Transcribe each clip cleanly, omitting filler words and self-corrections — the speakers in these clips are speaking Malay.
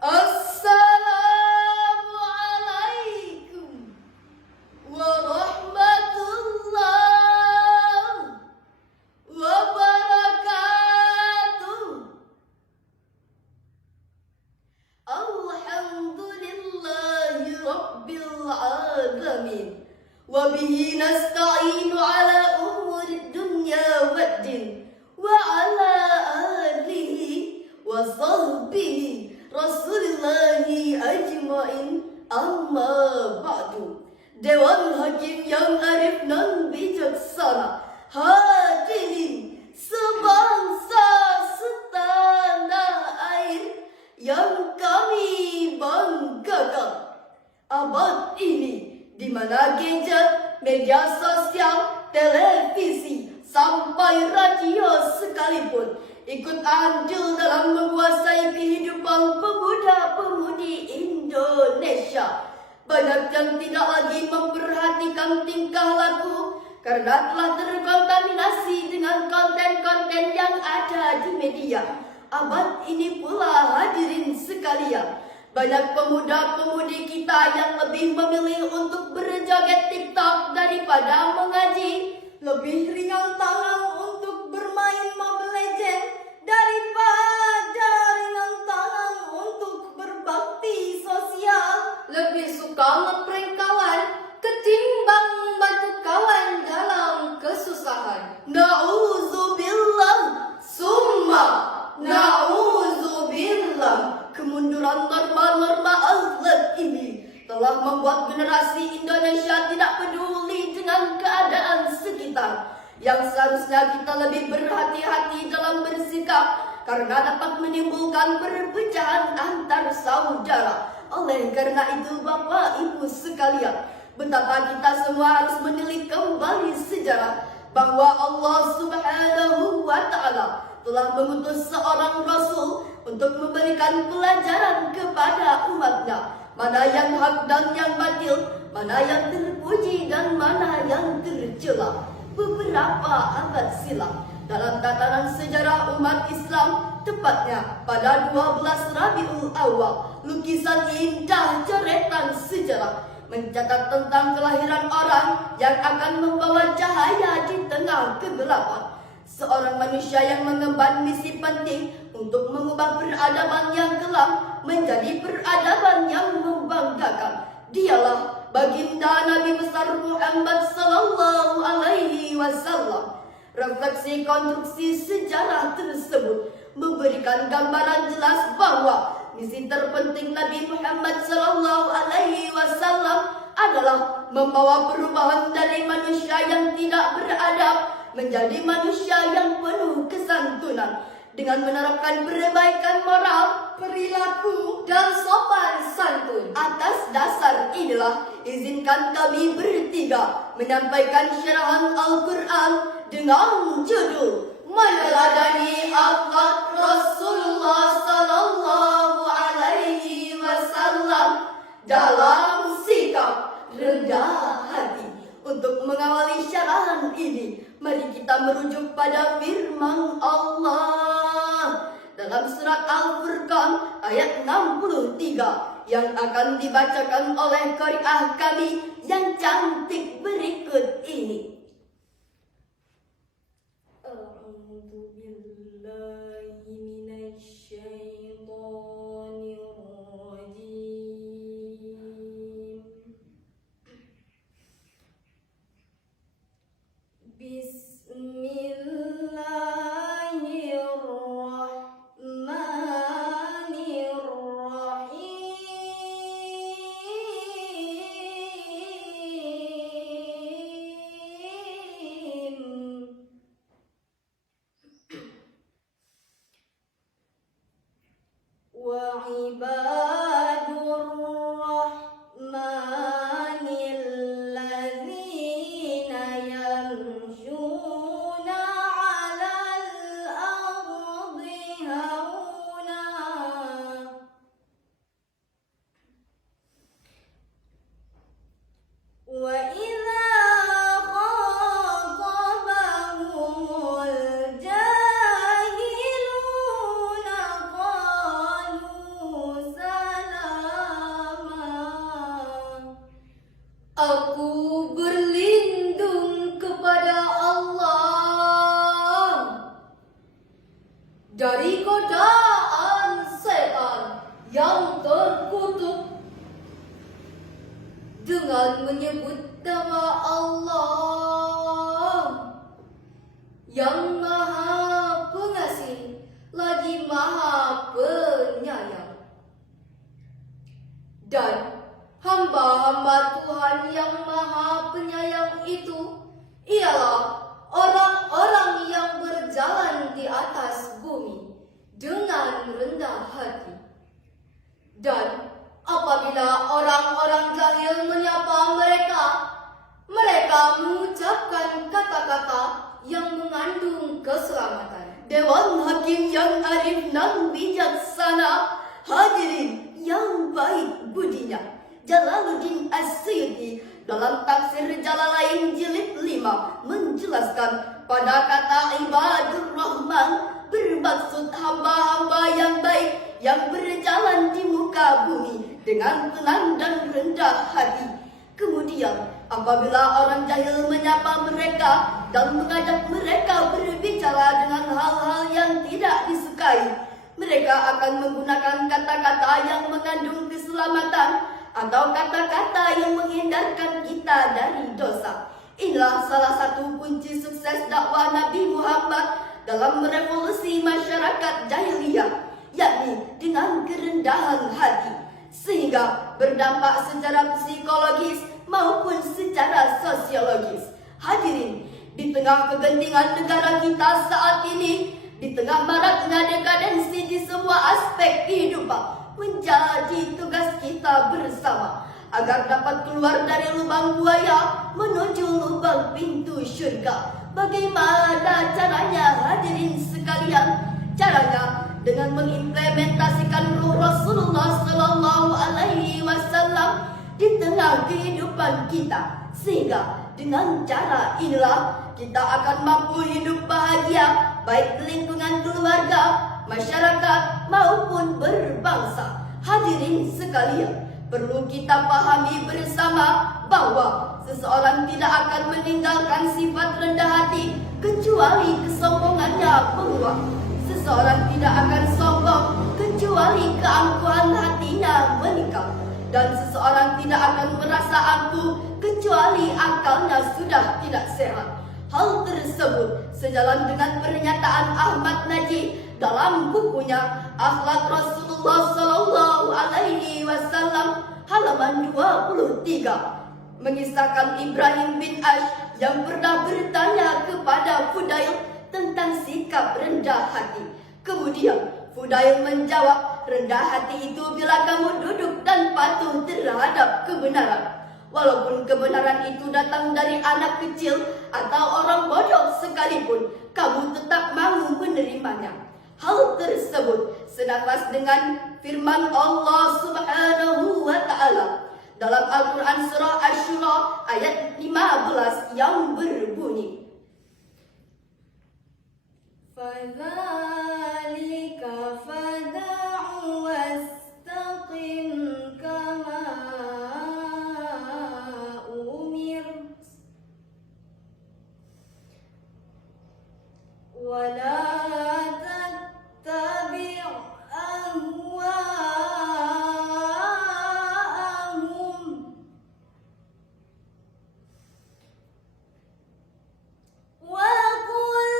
Assalamualaikum warahmatullahi wabarakatuh. Alhamdulillahi rabbil alamin. Wabihi nasta'inu ala umuri dunya waddin. Wa ala alihi wa sahbihi Rasulillahi ajma'in, amma ba'du. Dewan Hakim yang arif dan bijaksana, hadirin sebangsa setanah air yang kami banggakan. Abad ini di mana gadget, media sosial, televisi, sampai radio sekalipun ikut andil dalam menguasai kehidupan pemuda-pemudi Indonesia. Banyak yang tidak lagi memperhatikan tingkah laku karena telah terkontaminasi dengan konten-konten yang ada di media. Abad ini pula hadirin sekalian, banyak pemuda-pemudi kita yang lebih memilih untuk berjoget TikTok daripada mengaji, lebih ringan tangan untuk bermain Mobile Legends daripada ringan tangan untuk berbakti sosial, lebih suka ngeprank kawan ketimbang membantu kawan dalam kesusahan. Na'udzubillah, summa na'udzubillah. Kemunduran norma-norma akhlak ini telah membuat generasi Indonesia tidak peduli dengan keadaan sekitar. Yang seharusnya kita lebih berhati-hati dalam bersikap karena dapat menimbulkan perpecahan antar saudara. Oleh karena itu Bapak Ibu sekalian, betapa kita semua harus menilik kembali sejarah bahwa Allah Subhanahu wa Ta'ala telah mengutus seorang Rasul untuk memberikan pelajaran kepada umatnya, mana yang hak dan yang batil, mana yang terpuji dan mana yang tercela. Beberapa abad silam, dalam tatanan sejarah umat Islam, tepatnya pada 12 Rabiul Awal, lukisan indah coretan sejarah mencatat tentang kelahiran orang yang akan membawa cahaya di tengah kegelapan. Seorang manusia yang mengemban misi penting untuk mengubah peradaban yang kelam menjadi peradaban yang membanggakan. Dialah baginda Nabi besar Muhammad sallallahu alaihi wasallam. Refleksi konstruksi sejarah tersebut memberikan gambaran jelas bahwa misi terpenting Nabi Muhammad sallallahu alaihi wasallam adalah membawa perubahan dari manusia yang tidak beradab menjadi manusia yang penuh kesantunan dengan menerapkan perbaikan moral, perilaku, dan sopan santun. Atas dasar inilah izinkan kami bertiga menyampaikan syarahan Al-Quran dengan judul Meneladani Akhlak Rasulullah sallallahu alaihi wasallam dalam sikap rendah hati. Untuk mengawali syarahan ini, mari kita merujuk pada firman Allah dalam surat Al-Furqan ayat 63 yang akan dibacakan oleh qari'ah kami yang cantik berikut ini. dari godaan setan yang terkutuk dengan menyebut nama Allah yang Maha Pengasih lagi Maha Penyayang. Dan hamba-hamba Tuhan yang Maha Penyayang itu ialah orang-orang yang berjalan di atas bumi dengan rendah hati. Dan apabila orang-orang jahil menyapa mereka, mereka mengucapkan kata-kata yang mengandung keselamatan. Dewan Hakim yang arif dan bijaksana, hadirin yang baik budinya, Jalaluddin As-Suyuti dalam tafsir Jalalain jilid 5 menjelaskan pada kata ibadur rahman bermaksud hamba-hamba yang baik yang berjalan di muka bumi dengan tenang dan rendah hati. Kemudian apabila orang jahil menyapa mereka dan mengajak mereka berbicara dengan hal-hal yang tidak disukai, mereka akan menggunakan kata-kata yang mengandung keselamatan atau kata-kata yang menghindarkan kita dari dosa. Inilah salah satu kunci sukses dakwah Nabi Muhammad dalam merevolusi masyarakat jahiliyah, yakni dengan kerendahan hati, sehingga berdampak secara psikologis maupun secara sosiologis. Hadirin, di tengah kegentingan negara kita saat ini, di tengah maraknya dekadensi di semua aspek kehidupan, menjadi tugas kita bersama agar dapat keluar dari lubang buaya menuju lubang pintu syurga. Bagaimana caranya, hadirin sekalian? Caranya dengan mengimplementasikan ruh Rasulullah Sallallahu Alaihi Wasallam di tengah kehidupan kita, sehingga dengan cara inilah kita akan mampu hidup bahagia baik di lingkungan keluarga, masyarakat maupun berbangsa. Hadirin sekalian, perlu kita pahami bersama bahwa seseorang tidak akan meninggalkan sifat rendah hati kecuali kesombongannya menguap. Seseorang tidak akan sombong kecuali keangkuhan hatinya meningkat. Dan seseorang tidak akan merasa angkuh kecuali akalnya sudah tidak sehat. Hal tersebut sejalan dengan pernyataan Ahmad Najih dalam bukunya Akhlak Rasulullah Sallallahu Alaihi Wasallam halaman 23, mengisahkan Ibrahim bin Ash yang pernah bertanya kepada Fudail tentang sikap rendah hati. Kemudian Fudail menjawab, rendah hati itu bila kamu duduk dan patuh terhadap kebenaran. Walaupun kebenaran itu datang dari anak kecil atau orang bodoh sekalipun, kamu tetap mau menerimanya. Hal tersebut senafas dengan firman Allah Subhanahu wa Ta'ala dalam Al-Quran Surah Asy-Syura ayat 15 yang berbunyi, "Fadzalika fad'u wastaqim kama umirt wa la tattabi' ahwa'ahum wa qul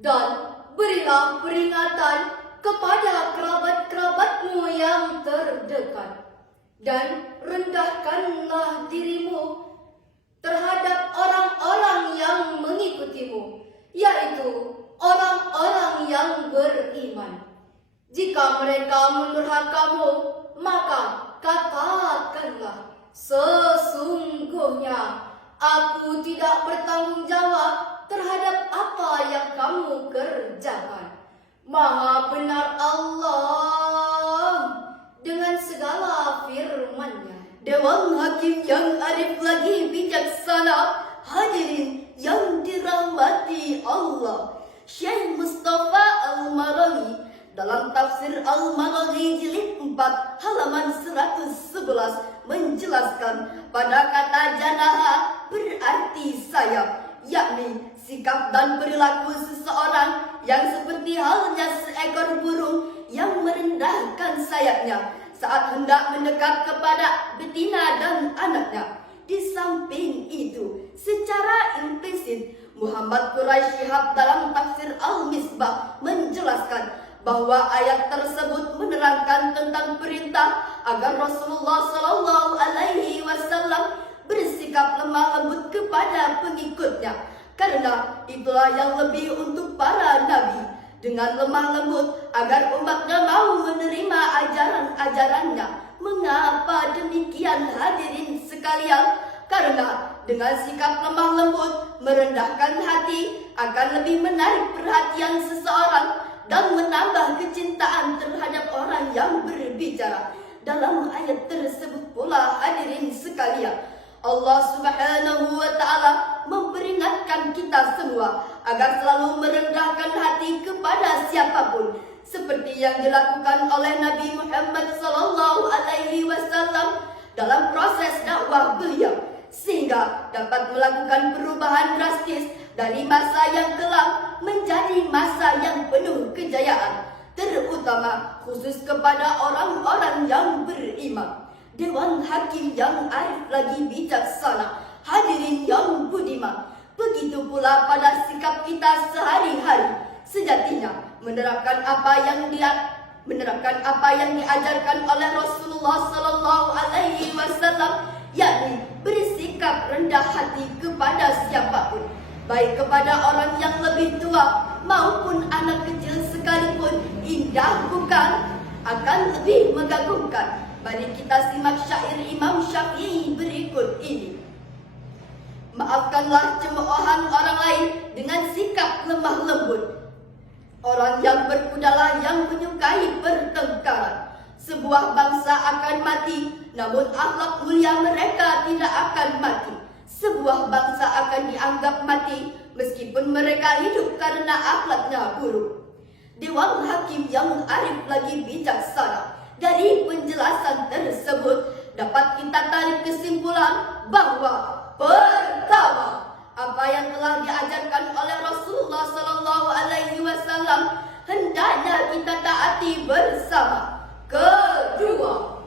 Dan berilah peringatan kepada kerabat-kerabatmu yang terdekat. Dan rendahkanlah dirimu terhadap orang-orang yang mengikutimu, yaitu orang-orang yang beriman. Jika mereka mendurhakamu, maka katakanlah, sesungguhnya aku tidak bertanggung jawab terhadap apa yang kamu kerjakan. Maha benar Allah dengan segala firman-Nya. Dewan Hakim yang arif lagi bijaksana, hadirin yang dirahmati Allah, Syekh Mustafa Al-Maraghi dalam tafsir Al-Maraghi jilid 4 halaman 111 menjelaskan pada kata janaha berarti sayap, yakni sikap dan perilaku seseorang yang seperti halnya seekor burung yang merendahkan sayapnya saat hendak mendekat kepada betina dan anaknya. Di samping itu, secara implisit Muhammad Quraisy Shihab dalam tafsir Al-Misbah menjelaskan bahwa ayat tersebut menerangkan tentang perintah agar Rasulullah Sallallahu Alaihi Wasallam bersikap lemah lembut kepada pengikutnya, karena itulah yang lebih untuk para nabi, dengan lemah lembut agar umatnya mau menerima ajaran-ajarannya. Mengapa demikian, hadirin sekalian? Karena dengan sikap lemah lembut, merendahkan hati akan lebih menarik perhatian seseorang dan menambah kecintaan terhadap orang yang berbicara. Dalam ayat tersebut pula, hadirin sekalian, Allah Subhanahu wa Ta'ala memperingatkan kita semua agar selalu merendahkan hati kepada siapapun, seperti yang dilakukan oleh Nabi Muhammad Sallallahu Alaihi Wasallam dalam proses dakwah beliau, sehingga dapat melakukan perubahan drastis dari masa yang kelam menjadi masa yang penuh kejayaan, terutama khusus kepada orang-orang yang beriman. Dewan Hakim yang arif lagi bijaksana, hadirin yang budiman, begitu pula pada sikap kita sehari-hari. Sejatinya menerapkan apa yang diajarkan oleh Rasulullah Sallallahu Alaihi Wasallam, yakni bersikap rendah hati kepada siapapun, baik kepada orang yang lebih tua maupun anak kecil sekalipun, indah bukan? Akan lebih mengagumkan. Mari kita simak syair Imam Syafi'i berikut ini. Maafkanlah cemoohan orang lain dengan sikap lemah lembut. Orang yang berkudalah yang menyukai pertengkaran. Sebuah bangsa akan mati, namun akhlak mulia mereka tidak akan mati. Sebuah bangsa akan dianggap mati meskipun mereka hidup karena akhlaknya buruk. Dewan Hakim yang arif lagi bijaksana, dari penjelasan tersebut dapat kita tarik kesimpulan bahwa pertama, apa yang telah diajarkan oleh Rasulullah Sallallahu Alaihi Wasallam hendaknya kita taati bersama. Kedua,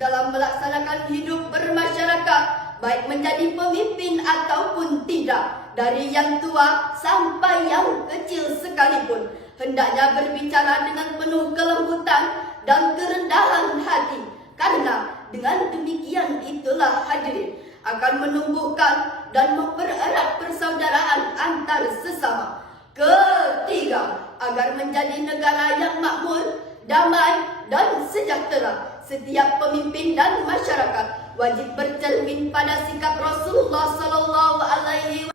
dalam melaksanakan hidup bermasyarakat, baik menjadi pemimpin ataupun tidak, dari yang tua sampai yang kecil sekalipun, hendaknya berbicara dengan penuh kelembutan dan kerendahan hati, karena dengan demikian itulah, hadirin, akan menumbuhkan dan mempererat persaudaraan antar sesama. Ketiga, agar menjadi negara yang makmur, damai dan sejahtera, setiap pemimpin dan masyarakat wajib bercermin pada sikap Rasulullah Sallallahu Alaihi Wasallam